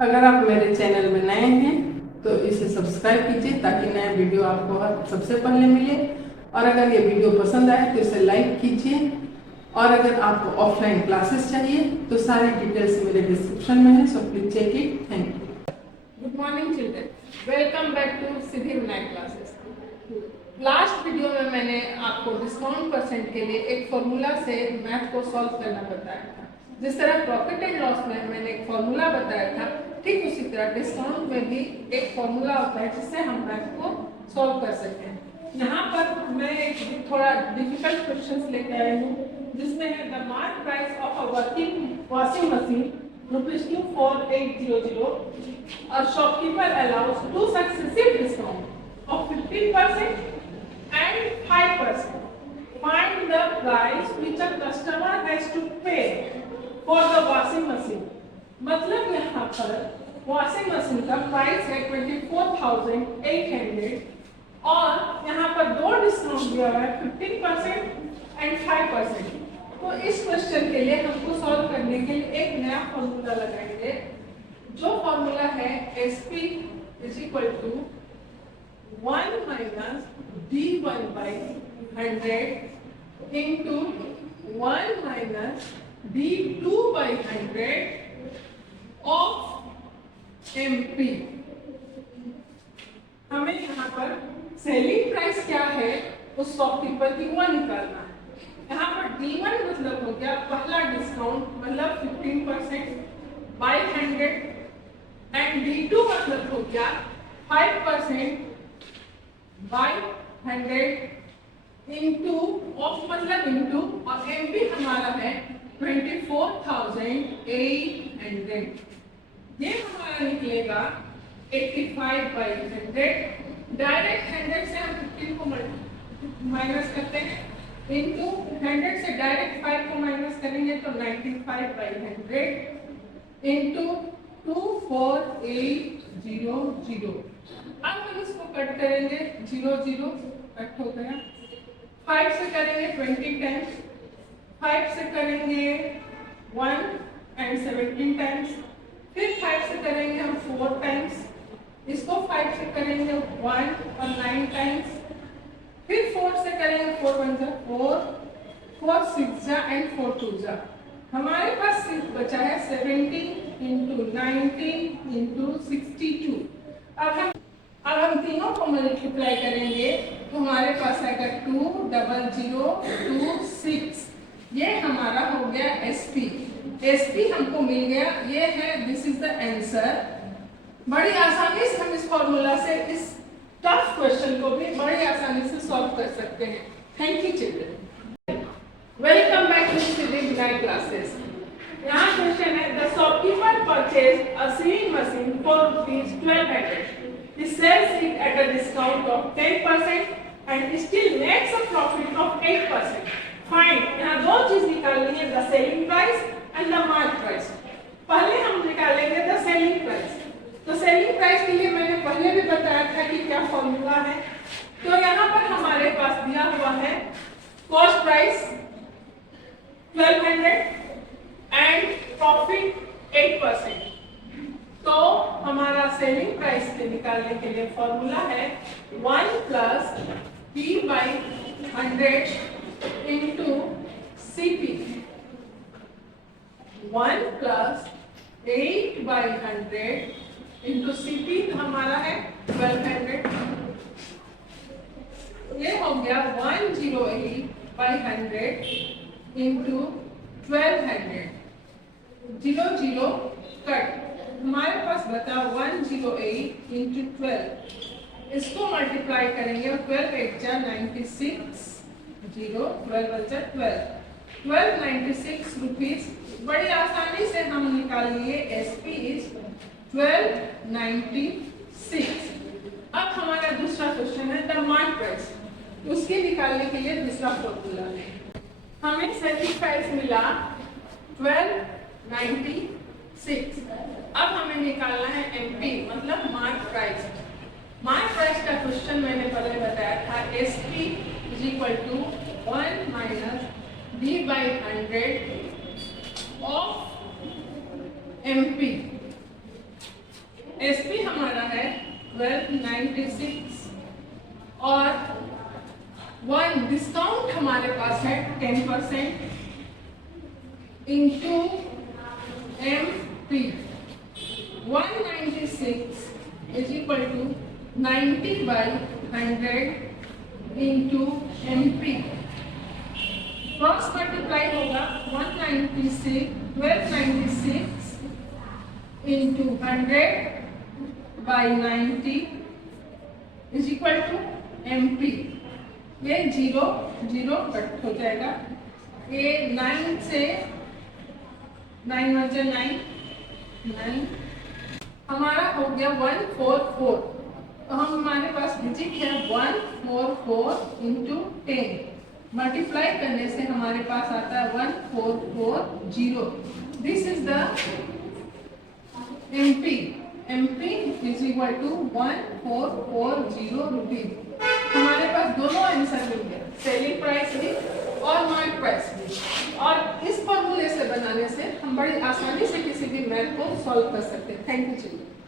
अगर आप मेरे चैनल में नए हैं तो इसे सब्सक्राइब कीजिए ताकि नया वीडियो आपको सबसे पहले मिले। और अगर ये वीडियो पसंद आए तो इसे लाइक कीजिए। और अगर आपको ऑफलाइन क्लासेस चाहिए तो सारी डिटेल्स मेरे डिस्क्रिप्शन में है, so please check it. Thank you. Good morning children, welcome back to Siddhi Vinayak classes. Last video में मैंने आपको डिस्काउंट परसेंट के लिए एक फॉर्मूला से मैथ को सॉल्व करना बताया था। जिस तरह प्रॉफिट एंड लॉस में मैंने एक फॉर्मूला बताया था, ठीक उसी तरह डिस्काउंट में भी एक फॉर्मूला होता है जिससे हम मैथ को सॉल्व कर सकते हैं। यहाँ पर मैं एक थोड़ा डिफिकल्ट क्वेश्चन लेकर आई हूँ जिसमें है the mark price of a washing machine ₹24800 और shopkeeper allows two successive discount of 15% and 5%. Find the price which a customer has to pay for the washing machine. मतलब यहाँ पर वॉशिंग मशीन का price है 24,800 और यहाँ पर दो डिस्काउंट दिया हुआ है 15% एंड 5%। तो इस क्वेश्चन के लिए हमको सॉल्व करने के लिए एक नया फॉर्मूला लगाएंगे। जो फॉर्मूला है SP is equal to 1 minus D1 by 100 into 1 minus D2 by 100 of MP। हमें यहाँ पर सेलिंग प्राइस क्या है उस शॉपकीपर की वो निकालना है। यहाँ पर D1 मतलब हो गया पहला डिस्काउंट मतलब 15% by 100 एंड D2 मतलब हो गया 5% by 100 into ऑफ मतलब into और MP हमारा है 24,800। ये हमारा निकलेगा 85 by 100। डायरेक्ट 100 से हम 15 को माइनस करते हैं into 100 से डायरेक्ट 5 को माइनस करेंगे तो 95 by 100 into 24800। अब हम इसको कट करेंगे, 0 0 कट हो गया। 5 से करेंगे 20 टाइम्स, 5 से करेंगे 1 एंड 17 टाइम्स, फिर 5 से करेंगे हम 4 टाइम्स, इसको 5 से करेंगे 1 और 9 टाइम्स, फिर 4 से करेंगे 4 1 जा 4, 4 6 जा एंड 4 2 जा। हमारे पास सिर्फ बचा है 70 into 90 into 62। अब हम तीनों को मल्टीप्लाई करेंगे तो हमारे पास आएगा 200226। ये हमारा हो गया SP। SP हमको मिल गया, ये है दिस इज द आंसर। बड़ी आसानी से हम इस फॉर्मूला से इस टफ क्वेश्चन को भी बड़ी आसानी से सॉल्व कर सकते हैं। Thank you children, welcome back to Siddhi Vinayak classes. यहाँ क्वेश्चन है the shopkeeper purchase a sewing machine for ₹1200। He sells it at a discount of 10% and still makes a profit of 8%. Find, यहाँ दो चीज निकालनी है, the selling price and the mark price। पहले हम निकालेंगे the selling price। तो selling price के लिए मैंने पहले भी बताया था कि क्या फॉर्मूला है। तो यहाँ पर हमारे पास दिया हुआ है cost price 1200 and profit 8%। तो हमारा सेलिंग प्राइस के निकालने के लिए फॉर्मूला है 1 plus P by 100 into CP, 1 plus 8 by 100 into CP हमारा है 1200। ये हो गया 108 by 100 into 1200। 0 0 कट, हमारे पास बता 108 into 12। इसको मल्टीप्लाई करेंगे और 12 8 जा 96, 0 12 बचा 1296 रुपीज। बड़ी आसानी से हम निकाल लिए SP इज 1296। अब हमारा दूसरा क्वेश्चन है द मार्क प्राइस। उसके निकालने के लिए दूसरा फॉर्मूला है। हमें सेलिंग प्राइस मिला 1296। अब हमें निकालना है MP मतलब मार्क प्राइस। मार्क प्राइस का क्वेश्चन मैंने पहले बताया था SP is equal to 1 minus D by 100 of MP। SP हमारा है 1296 और 1 डिस्काउंट हमारे पास है 10% into MP 196 is equal to 90 by 100 into MP cross multiply होगा 1296 into 100 by 90 is equal to MP ये 0 0 कट हो जाएगा ये 9 से 9 बचे 9 हमारा हो गया 144 तो हम हमारे पास डिजिट है 144 इंटू 10 मल्टीप्लाई करने से हमारे पास आता है 1440 this is the MP is equal to 1440 rupees हमारे पास दोनों आंसर मिल गया सेलिंग प्राइस भी और मार्केट प्राइस भी और इस फॉर्मूले से बनाने से हम बड़ी आसानी से किसी भी मैथ को सॉल्व कर सकते हैं थैंक यू चिल्ड्रन